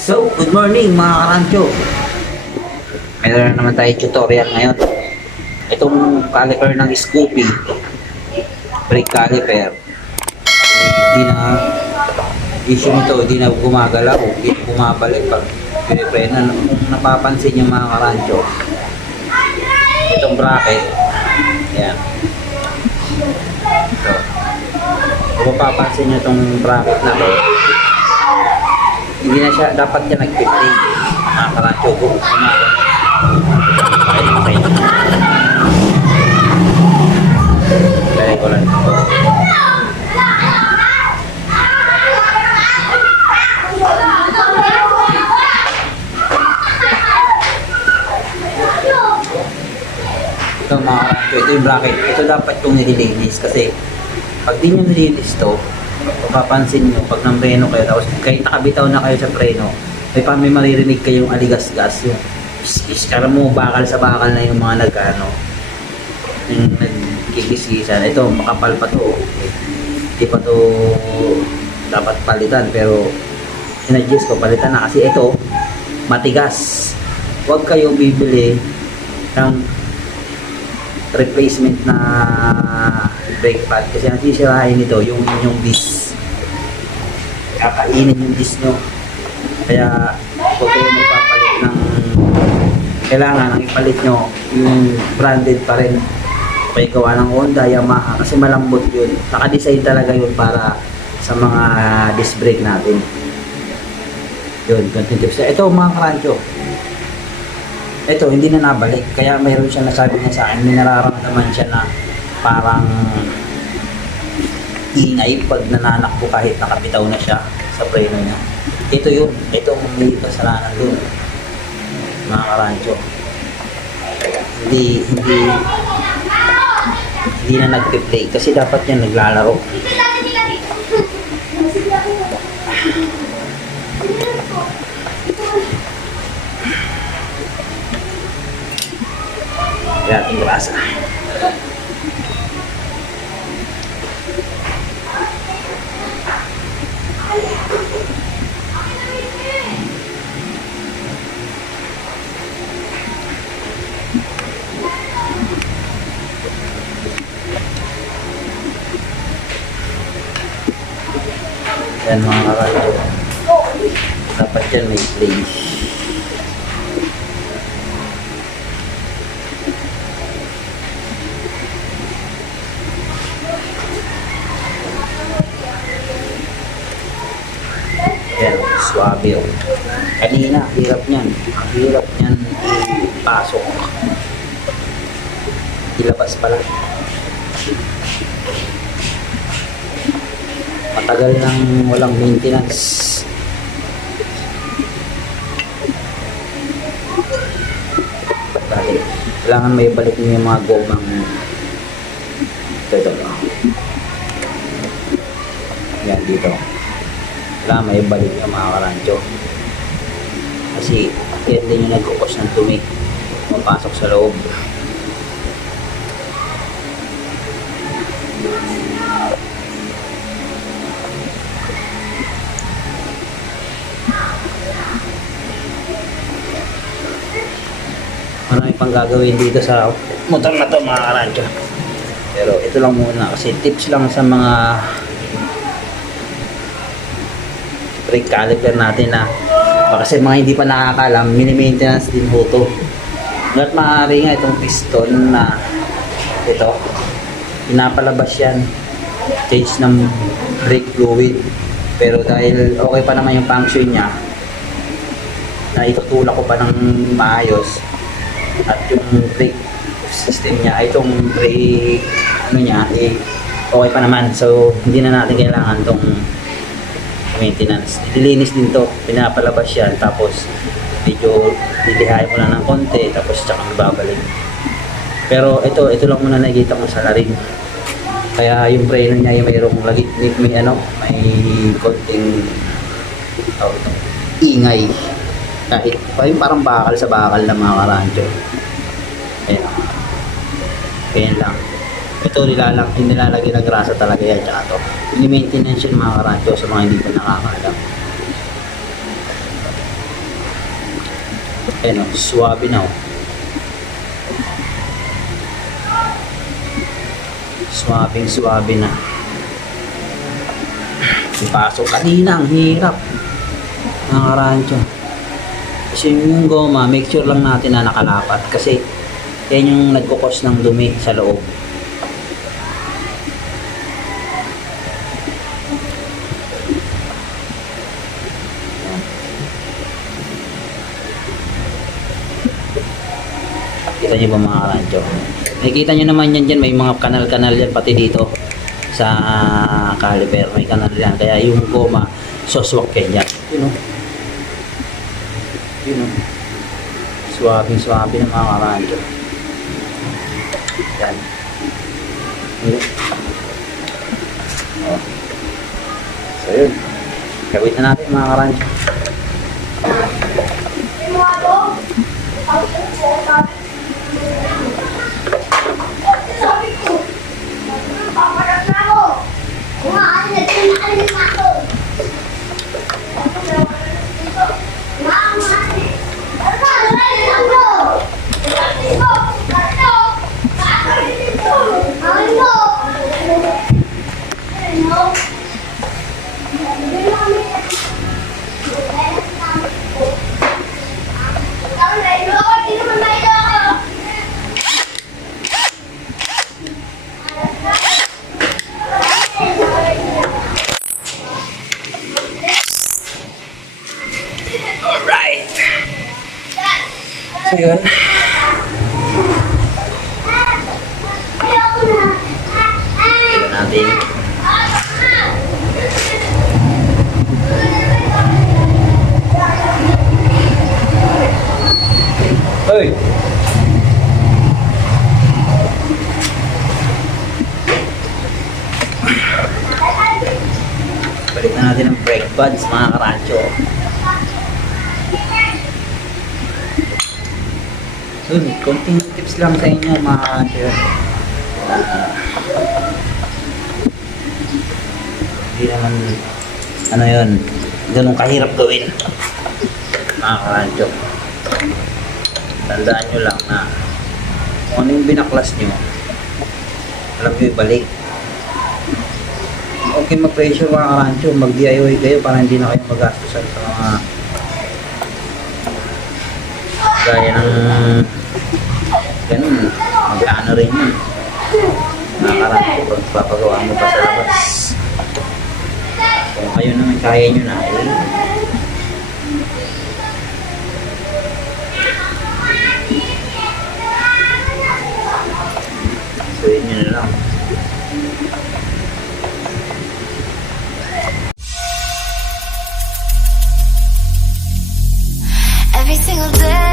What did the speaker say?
So, good morning mga karancho. Meron na naman tayo tutorial ngayon. Itong caliper ng Scoopy, brake caliper, hindi na issue nito, hindi na gumagalaw, hindi na bumabalik pag piniprena. Kung napapansin nyo mga karancho, itong bracket, yan. So, kung mapapansin nyo itong bracket na to, hindi na siya, dapat niya nag-15 mga karancho. Kaya ko lang. Ito mga karancho, ito yung bracket. Ito dapat itong nililinis kasi pag di nyo nililinis to, mapapansin nyo pag nambreno kayo tapos kahit nakabitaw na kayo sa preno, may maririnig kayong aligas-gas yung iskara mo, bakal sa bakal na yung mga nagkano yung nagkikisisan. Ito makapal pa to, hindi pa to dapat palitan, pero sinadjust ko palitan na kasi ito matigas. Huwag kayong bibili ng replacement na brake pad kasi ang sisirahin nito yung inyong disc, kakainin yung disc nyo. Kaya huwag kayong magpapalit ng, kailangan ang ipalit nyo yung branded pa rin. Okay, gawa ng Honda, Yamaha kasi malambot yun, nakadesign talaga yun para sa mga disc brake natin. Yun, content tips. Ito mga karancho, ito hindi na nabalik, kaya mayroon siya nasabi niya sa akin, may nararamdaman siya na parang ingay pag nananakbo kahit nakabitaw na siya sa preno niya. Ito yun, ito ang may kasalanan dun mga karancho. Hindi na nag-play kasi dapat yan naglalaro. Kaya ating grasa. Yan mga karancho, dapat yan may play. Yan, swabe o. Kanina, hirap niyan ipasok, ilabas pala. Matagal nang walang maintenance. Dahil kailangan may balik niyo yung mga gomang ito. Yan dito. Kailangan may balik yung mga karancho. Kasi yan din yung nagkukos ng tumi mapasok sa loob. Marami pang gagawin dito sa motor na to mga karancho, pero ito lang muna kasi tips lang sa mga brake caliper natin na kasi mga hindi pa nakakalam, mini-maintenance din ho to. Hanggat maaari nga itong piston na ito, pinapalabas yan, change ng brake fluid, pero dahil okay pa naman yung function nya, na itutulak ko pa ng maayos, at yung brake system niya, itong brake niya okay pa naman, so hindi na natin kailangan tong maintenance. Nililinis din to, pinapalabas yan, tapos medyo lilihain mo na ng konti, tapos tsaka babalik. Pero ito lang muna nakikita ko sa laring, kaya yung preno niya yung mayroong lagi, may konting ingay, kahit parang bakal sa bakal na mga karancho. Ayan. Ayan lang. Ito nilalagay na grasa talaga yan, tsaka to. Ini-maintenance yung mga karancho sa mga hindi pa nakakaalam. Ayan o, swabe na o. Swabe na. Ipasok kanina, ang hirap. Mga karancho. Kasi yung goma, make sure lang natin na nakalapat. Kasi yan yung nagkukos ng dumi sa loob. Kita nyo ba mga karancho? Nakikita nyo naman yan dyan, may mga kanal-kanal yan pati dito sa caliper, may kanal yan. Kaya yung goma, soswak yan. Yun o. Yun o. Swabe ng mga karancho. Yan. Yun. O. So yun. Gawin na natin mga karancho. So yun. Tignan natin. Hoy! Balik na natin ang brake pads mga karancho. Yun, konting tips lang sa inyo mga karancho. Hindi naman ano yun, ganun kahirap gawin mga karancho. Tandaan nyo lang na kung ano yung binaklas nyo, alam nyo ibalik. Okay mag-pressure mga karancho, mag-DIY kayo para hindi na kayo magastusan sa mga gaya ng ganun, mag-ano rin yun mga karancho kung papagawa mo pa sa labas. Kung kayo naman kaya nyo na so yun na lang. Every single day